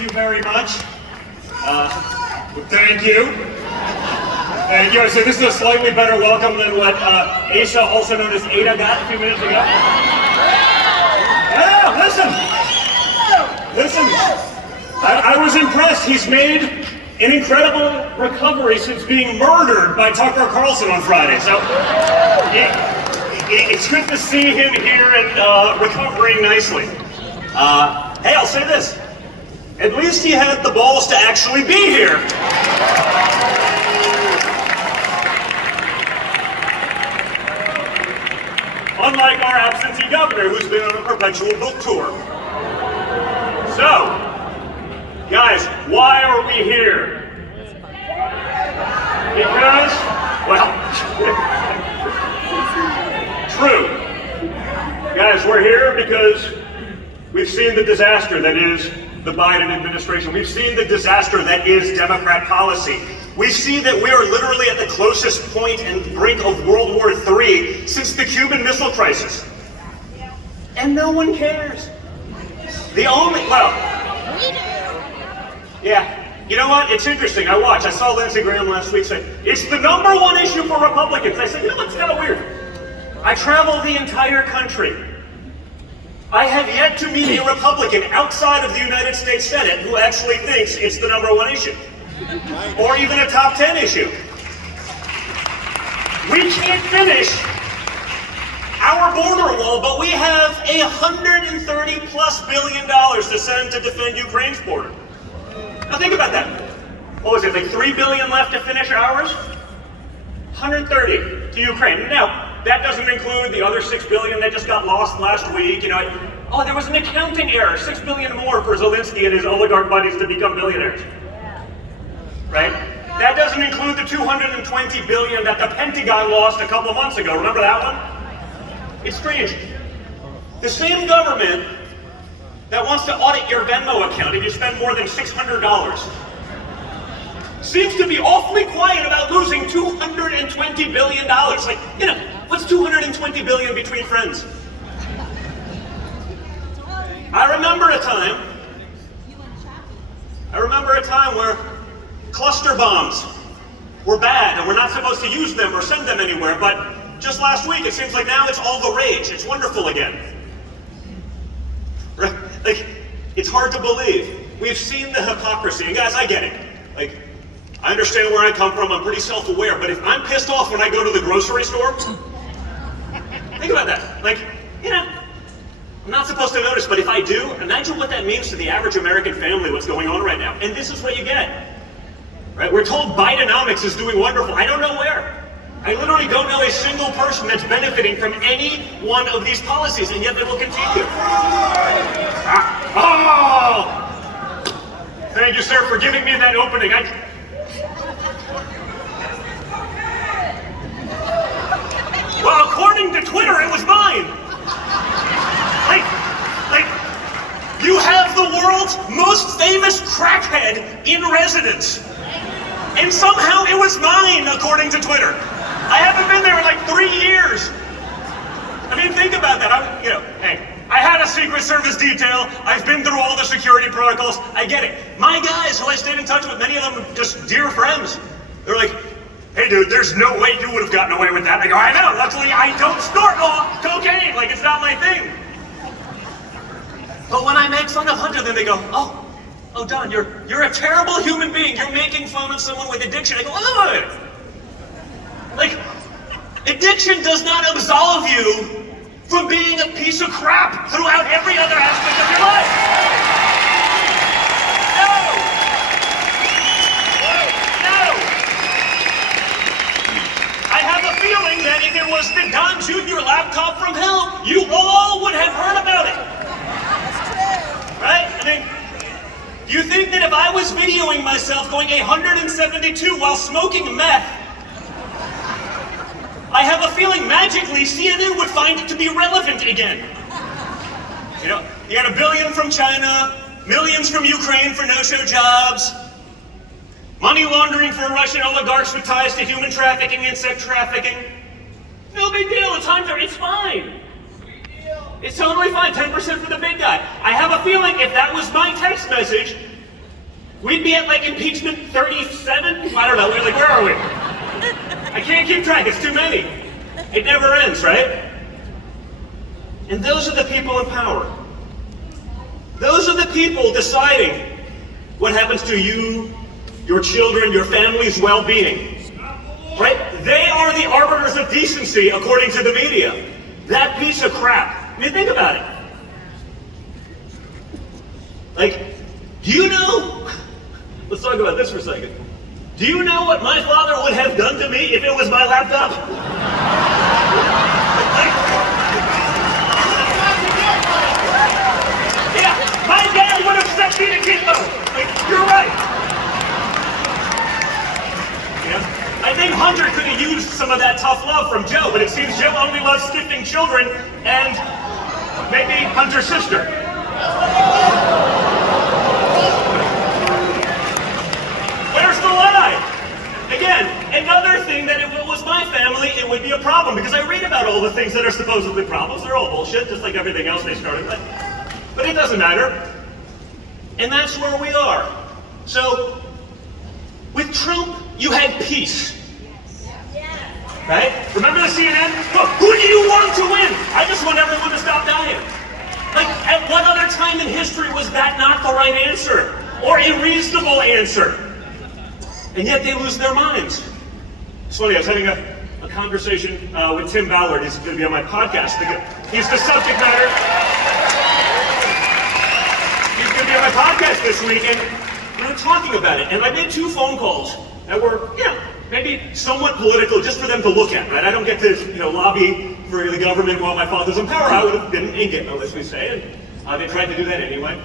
you very much. Thank you. Thank you. So this is a slightly better welcome than what Asa, also known as Ada, got a few minutes ago. Yeah, listen. I was impressed. He's made an incredible recovery since being murdered by Tucker Carlson on Friday. So it's good to see him here and recovering nicely. Hey, I'll say this. At least he had the balls to actually be here. Unlike our absentee governor, who's been on a perpetual book tour. So, guys, why are we here? Because, well, true. Guys, we're here because we've seen the disaster that is the Biden administration. We've seen the disaster that is Democrat policy. We see that we are literally at the closest point and brink of World War III since the Cuban Missile Crisis. And no one cares. The only, well, yeah. You know what? It's interesting. I saw Lindsey Graham last week say, it's the #1 issue for Republicans. I said, you know what's kind of weird? I travel the entire country. I have yet to meet a Republican outside of the United States Senate who actually thinks it's the #1 issue. Or even a top 10 issue. We can't finish our border wall, but we have $130+ billion to send to defend Ukraine's border. Now think about that. What was it, like $3 billion left to finish ours? 130 to Ukraine. Now, that doesn't include the other $6 billion that just got lost last week. You know, oh, there was an accounting error. $6 billion more for Zelensky and his oligarch buddies to become billionaires. Right? That doesn't include the $220 billion that the Pentagon lost a couple months ago. Remember that one? It's strange. The same government that wants to audit your Venmo account if you spend more than $600 seems to be awfully quiet about losing $220 billion. Like, you know, what's $220 billion between friends? I remember a time where cluster bombs were bad and we're not supposed to use them or send them anywhere, but just last week it seems like now it's all the rage. It's wonderful again. Right? Like, it's hard to believe. We've seen the hypocrisy. And guys, I get it. Like, I understand where I come from. I'm pretty self-aware. But if I'm pissed off when I go to the grocery store, think about that. Like, you know, I'm not supposed to notice, but if I do, imagine what that means to the average American family, what's going on right now. And this is what you get. Right? We're told Bidenomics is doing wonderful. I don't know where. I literally don't know a single person that's benefiting from any one of these policies, and yet they will continue. Oh! Thank you, sir, for giving me that opening. Well, according to Twitter, it was mine. Like, you have the world's most famous crackhead in residence. And somehow it was mine, according to Twitter. I haven't been there in like 3 years. I mean, think about that. Hey, I had a Secret Service detail. I've been through all the security protocols. I get it. My guys, who I stayed in touch with, many of them just dear friends. They're like, hey dude, there's no way you would have gotten away with that. I go, I know, luckily I don't snort cocaine. Like, it's not my thing. But when I make fun of Hunter, then they go, oh Don, you're a terrible human being. You're making fun of someone with addiction. I go, oh, like, addiction does not absolve you from being a piece of crap throughout every other aspect of your life. No. I have a feeling that if it was the Don Jr. laptop from hell, you all would have heard about it. Right? I mean, do you think that if I was videoing myself going 172 while smoking meth, I have a feeling magically CNN would find it to be relevant again? You know, you got $1 billion from China, millions from Ukraine for no-show jobs, money laundering for Russian oligarchs with ties to human trafficking and sex trafficking. No big deal, it's Hunter, it's fine. It's totally fine, 10% for the big guy. I have a feeling if that was my text message, We'd be at like impeachment 37? I don't know, we're like, where are we? I can't keep track, it's too many. It never ends, right? And those are the people in power. Those are the people deciding what happens to you, your children, your family's well-being. Right? They are the arbiters of decency, according to the media. That piece of crap. I mean, think about it. Like, do you know? Let's talk about this for a second. Do you know what my father would have done to me if it was my laptop? Yeah, my dad would have sent me to Gitmo. Like, you're right. Yeah. I think Hunter could have used some of that tough love from Joe, but it seems Joe only loves stiffing children and maybe Hunter's sister. Where's the lie? Again, another thing that if it was my family, it would be a problem, because I read about all the things that are supposedly problems. They're all bullshit, just like everything else they started with. But it doesn't matter. And that's where we are. So, with Trump, you had peace. Right? Remember the CNN? Look, who do you want to win? I just want everyone to stop dying. Like, at what other time in history was that not the right answer? Or a reasonable answer? And yet they lose their minds. It's funny, I was having a conversation with Tim Ballard. He's going to be on my podcast. He's the subject matter. He's going to be on my podcast this week, and we're talking about it. And I made 2 phone calls that were, maybe somewhat political, just for them to look at, right? I don't get to, lobby for the government while my father's in power. I would have been in Gitmo, as we say, and they tried to do that anyway.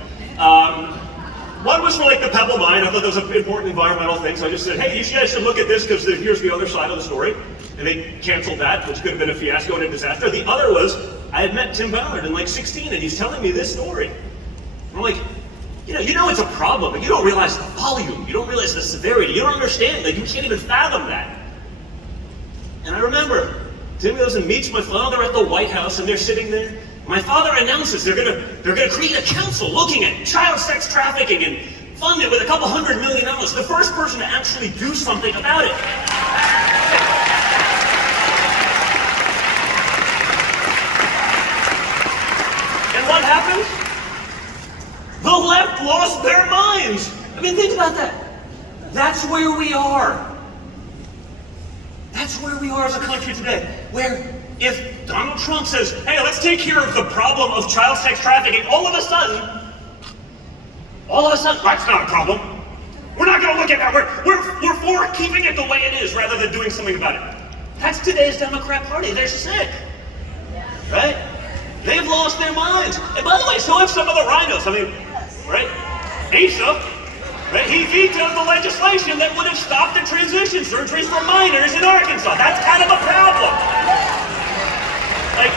One was for like the Pebble Mine. I thought that was an important environmental thing, so I just said, hey, you guys should look at this because here's the other side of the story. And they canceled that, which could have been a fiasco and a disaster. The other was, I had met Tim Ballard in like 16, and he's telling me this story. And I'm like, you know it's a problem, but you don't realize the volume, you don't realize the severity, you don't understand, like you can't even fathom that. And I remember, Tim goes and meets my father at the White House, and they're sitting there. My father announces they're gonna create a council looking at child sex trafficking and fund it with a couple $100 million. The first person to actually do something about it. And what happens? The left lost their minds. I mean, think about that. That's where we are. That's where we are as a country today. Where if Donald Trump says, hey, let's take care of the problem of child sex trafficking, all of a sudden, that's not a problem. We're not going to look at that. We're for keeping it the way it is rather than doing something about it. That's today's Democrat Party. They're sick. Right? They've lost their minds. And by the way, so have some of the rhinos. I mean, right? Asa, right? He vetoed the legislation that would have stopped the transition surgeries for minors in Arkansas. That's kind of a problem. Like,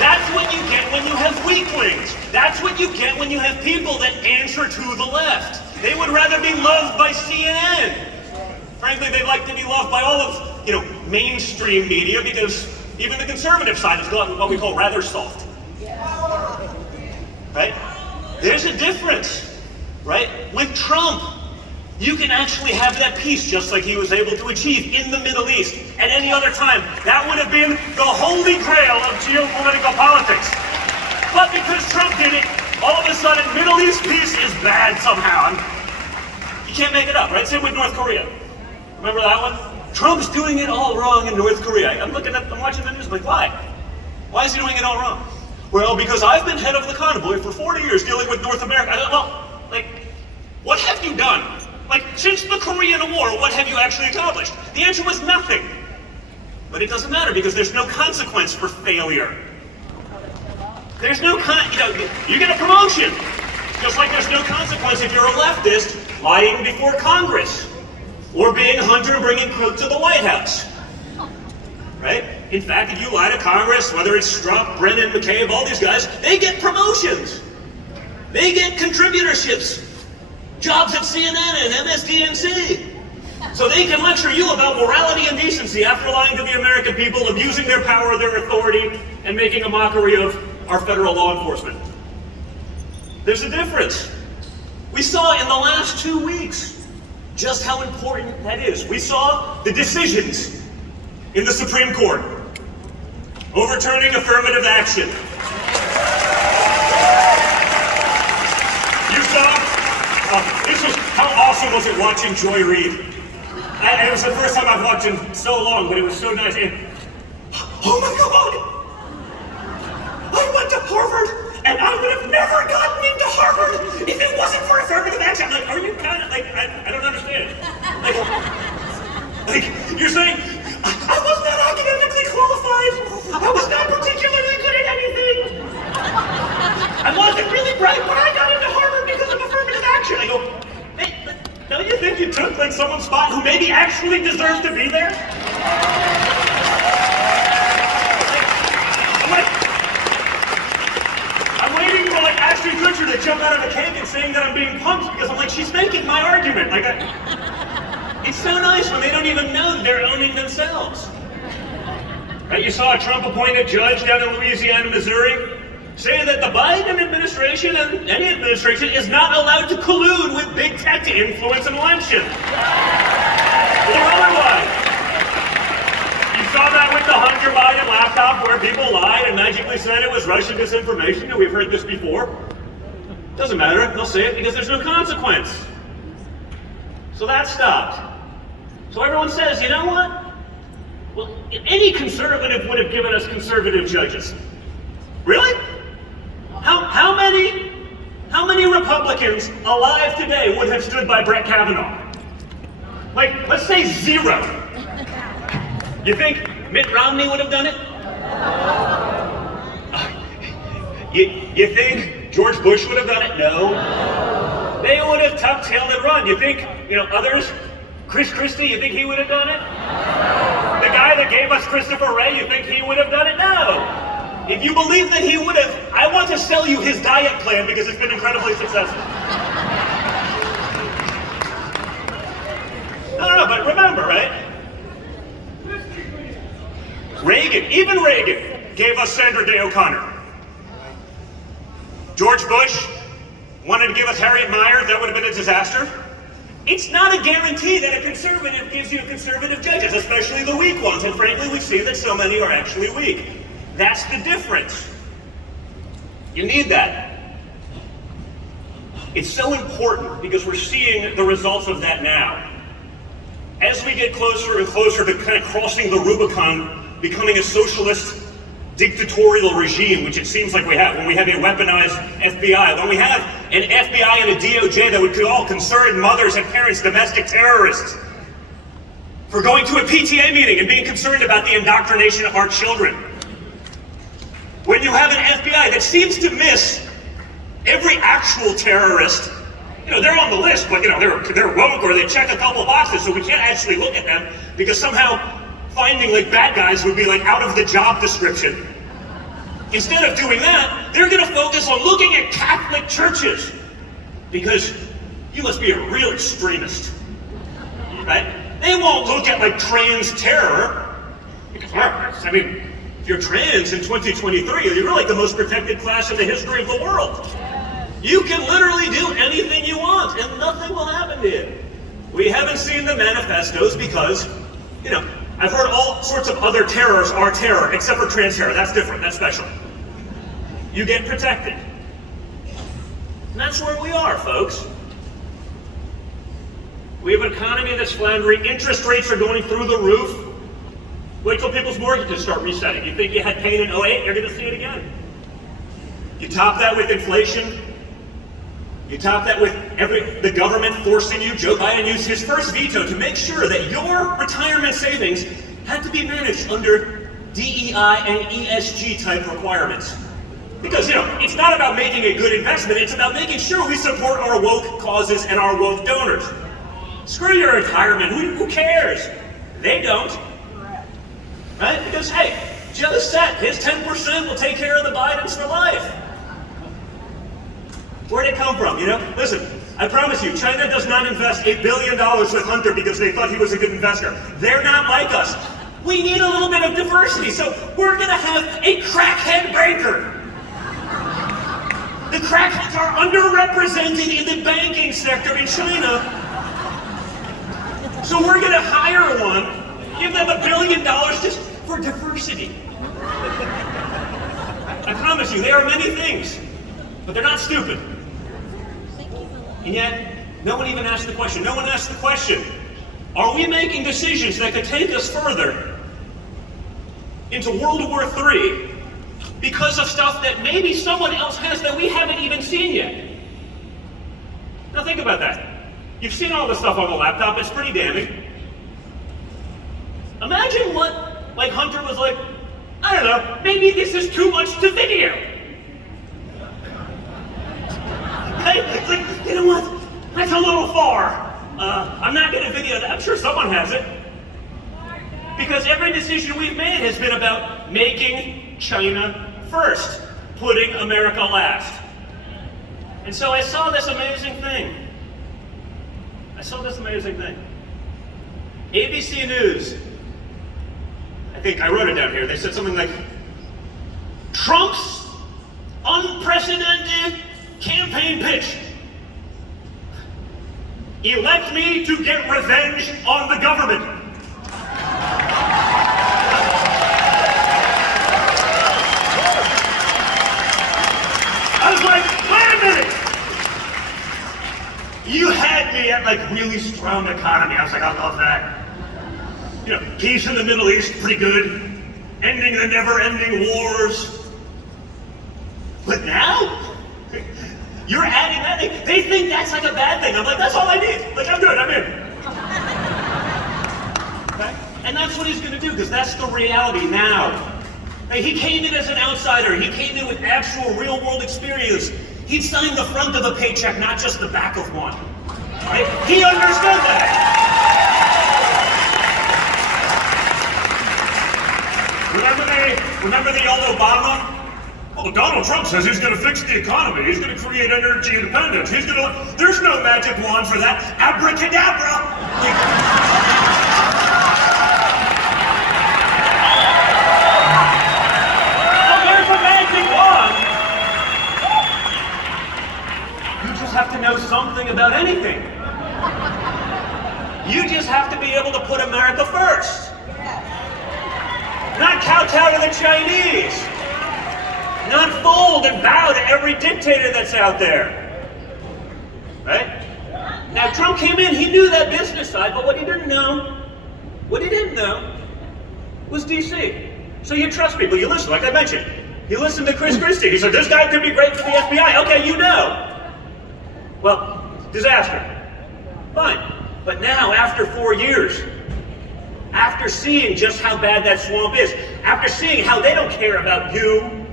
that's what you get when you have weaklings. That's what you get when you have people that answer to the left. They would rather be loved by CNN. Frankly, they'd like to be loved by all of, mainstream media, because even the conservative side is what we call rather soft. Right? There's a difference, right? With Trump, you can actually have that peace just like he was able to achieve in the Middle East. At any other time, that would have been the holy grail of geopolitical politics. But because Trump did it, all of a sudden, Middle East peace is bad somehow. You can't make it up, right? Same with North Korea. Remember that one? Trump's doing it all wrong in North Korea. I'm watching the news, I'm like, why? Why is he doing it all wrong? Well, because I've been head of the convoy for 40 years dealing with North America. What have you done? Since the Korean War, what have you actually accomplished? The answer was nothing. But it doesn't matter because there's no consequence for failure. There's no you get a promotion. Just like there's no consequence if you're a leftist lying before Congress or being Hunter bringing coke to the White House. Right? In fact, if you lie to Congress, whether it's Strzok, Brennan, McCabe, all these guys, they get promotions. They get contributorships. Jobs at CNN and MSDNC. So they can lecture you about morality and decency after lying to the American people, abusing their power, their authority, and making a mockery of our federal law enforcement. There's a difference. We saw in the last 2 weeks just how important that is. We saw the decisions in the Supreme Court overturning affirmative action. You saw, how awesome was it watching Joy Reid? It was the first time I've watched in so long, but it was so nice. Oh my God! I went to Harvard, and I would have never gotten into Harvard if it wasn't for affirmative action. Like, are you kind of, like, I don't understand. Like, you're saying, I was not academically qualified. I was not particularly good at anything. I wasn't really bright, but I got into Harvard because of affirmative action. I go, hey, don't you think you took, like, someone's spot who maybe actually deserves to be there? I'm waiting for, like, Ashton Kutcher to jump out of a cake and saying that I'm being punked because I'm like, she's making my argument. Like, it's so nice when they don't even know that they're owning themselves. Right? You saw a Trump-appointed judge down in Louisiana, Missouri, saying that the Biden administration and any administration is not allowed to collude with big tech to influence an election. Or otherwise. You saw that with the Hunter Biden laptop where people lied and magically said it was Russian disinformation, and we've heard this before. Doesn't matter, they'll say it because there's no consequence. So that stopped. So everyone says, you know what? Well, any conservative would have given us conservative judges. Really? How many Republicans alive today would have stood by Brett Kavanaugh? Like, let's say 0. You think Mitt Romney would have done it? You think George Bush would have done it? No. They would have tucked-tailed and run. You think, others, Chris Christie, you think he would have done it? The guy that gave us Christopher Wray, you think he would have done it? No. If you believe that he would have, I want to sell you his diet plan because it's been incredibly successful. No, but remember, right? Even Reagan gave us Sandra Day O'Connor. George Bush wanted to give us Harriet Mier, that would have been a disaster. It's not a guarantee that a conservative gives you conservative judges, especially the weak ones, and frankly we see that so many are actually weak. That's the difference. You need that. It's so important because we're seeing the results of that now. As we get closer and closer to kind of crossing the Rubicon, becoming a socialist dictatorial regime, which it seems like we have, when we have a weaponized FBI, when we have an FBI and a DOJ that would call concerned mothers and parents domestic terrorists for going to a PTA meeting and being concerned about the indoctrination of our children. When you have an FBI that seems to miss every actual terrorist, they're on the list, but they're woke or they check a couple boxes, so we can't actually look at them because somehow finding like bad guys would be like out of the job description. Instead of doing that, they're going to focus on looking at Catholic churches because you must be a real extremist, right? They won't look at like trans terror because, if you're trans in 2023, you're like the most protected class in the history of the world. You can literally do anything you want and nothing will happen to you. We haven't seen the manifestos because, I've heard all sorts of other terrors are terror, except for trans terror. That's different, that's special. You get protected. And that's where we are, folks. We have an economy that's floundering. Interest rates are going through the roof. Wait till people's mortgages start resetting. You think you had pain in 08? You're going to see it again. You top that with inflation. You top that with the government forcing you. Joe Biden used his first veto to make sure that your retirement savings had to be managed under DEI and ESG type requirements. Because, it's not about making a good investment, it's about making sure we support our woke causes and our woke donors. Screw your retirement, who cares? They don't. Right? Because, hey, Joe said his 10% will take care of the Bidens for life. Where'd it come from, Listen, I promise you, China does not invest $1 billion with Hunter because they thought he was a good investor. They're not like us. We need a little bit of diversity, so we're going to have a crackhead banker. The crackheads are underrepresented in the banking sector in China. So we're gonna hire one, give them $1 billion just for diversity. I promise you, they are many things, but they're not stupid. And yet, no one even asked the question. No one asked the question, are we making decisions that could take us further into World War III because of stuff that maybe someone else has that we haven't even seen yet? Now think about that. You've seen all the stuff on the laptop, it's pretty damning. Imagine what, like, Hunter was like, I don't know, maybe this is too much to video. Right? It's like, you know what? That's a little far. I'm not gonna video that. I'm sure someone has it. Because every decision we've made has been about making China first, putting America last. And so I saw this amazing thing. ABC News, I think I wrote it down here. They said something like, Trump's unprecedented campaign pitch. Elect me to get revenge on the government. I was like, wait a minute. You had me at like really strong economy. I was like, I love that. You know, peace in the Middle East, pretty good. Ending the never-ending wars. But now? You're adding that thing. They think that's like a bad thing. I'm like, that's all I need. Like, I'm good, I'm in. Okay? And that's what he's gonna do, because that's the reality now. Like, he came in as an outsider. He came in with actual real-world experience. He'd signed the front of a paycheck, not just the back of one. Right? He understood that. Remember the old Obama? Well, Donald Trump says he's gonna fix the economy. He's gonna create energy independence. There's no magic wand for that. Abracadabra! Oh, there's a magic wand! You just have to know something about anything. You just have to be able to put America first. Not kowtow to the Chinese. Not fold and bow to every dictator that's out there. Right? Now, Trump came in, he knew that business side, but what he didn't know was DC. So you trust people, you listen, like I mentioned. You listen to Chris Christie, he said, this guy could be great for the FBI. Okay, you know. Well, disaster. Fine. But now, after 4 years, after seeing just how bad that swamp is, after seeing how they don't care about you,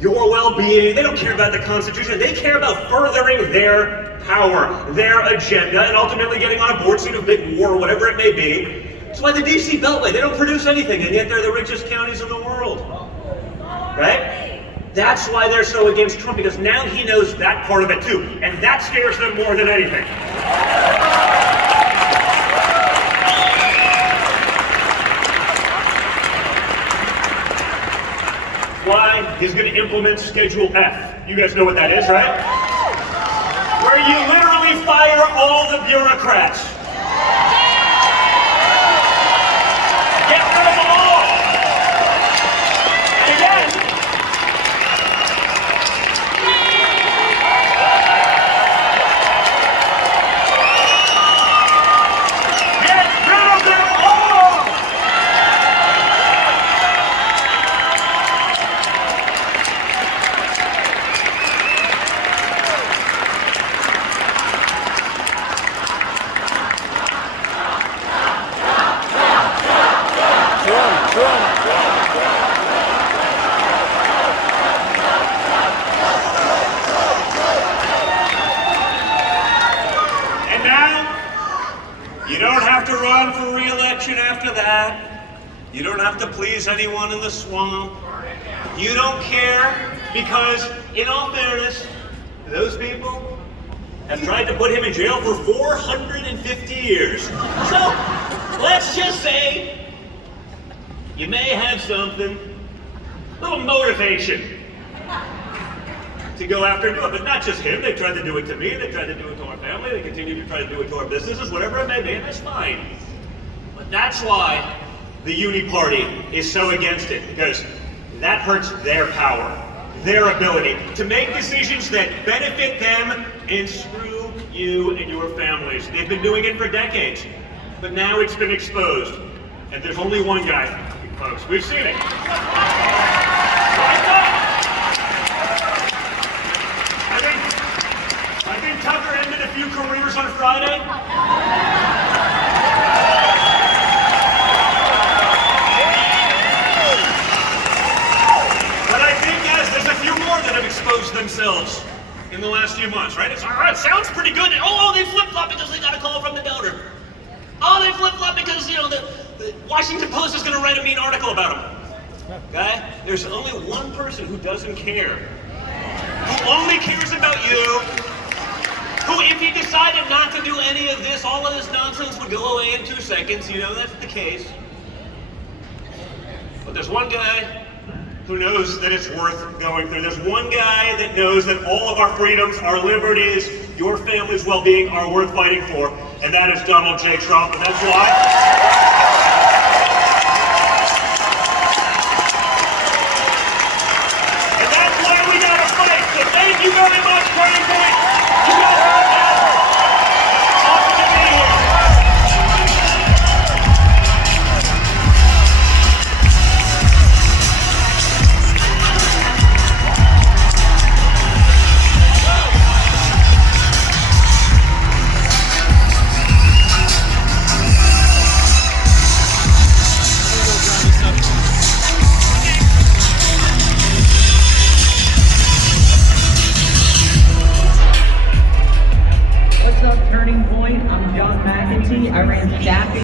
your well-being, they don't care about the Constitution, they care about furthering their power, their agenda, and ultimately getting on a board seat of big war or whatever it may be. That's why the DC Beltway, they don't produce anything, and yet they're the richest counties in the world. Right? That's why they're so against Trump, because now he knows that part of it too, and that scares them more than anything. Why? He's going to implement Schedule F. You guys know what that is, right? Where you literally fire all the bureaucrats. Get rid of them all. And again, get rid of them all. And now, you don't have to run for re-election after that. You don't have to please anyone in the swamp. You don't care, because in all fairness, those people have tried to put him in jail for 450 years. So, let's just say, you may have something, a little motivation to go after and do it. But not just him, they tried to do it to me, they tried to do it to our family, they continue to try to do it to our businesses, whatever it may be, and that's fine. But that's why the Uni Party is so against it, because that hurts their power, their ability to make decisions that benefit them and screw you and your families. They've been doing it for decades, but now it's been exposed. And there's only one guy, folks. We've seen it. I think Tucker ended a few careers on Friday. But I think, guys, there's a few more that have exposed themselves in the last few months, right? It's all right, sounds pretty good. Oh, they flip-flop because they got a call from the donor. Oh, they flip-flop because, you know, the Washington Post is going to write a mean article about them. Okay? There's only one person who doesn't care. Who only cares about you. Who, if he decided not to do any of this, all of this nonsense would go away in 2 seconds. You know, that's the case. But there's one guy who knows that it's worth going through. There's one guy that knows that all of our freedoms, our liberties, your family's well-being are worth fighting for, and that is Donald J. Trump, and that's why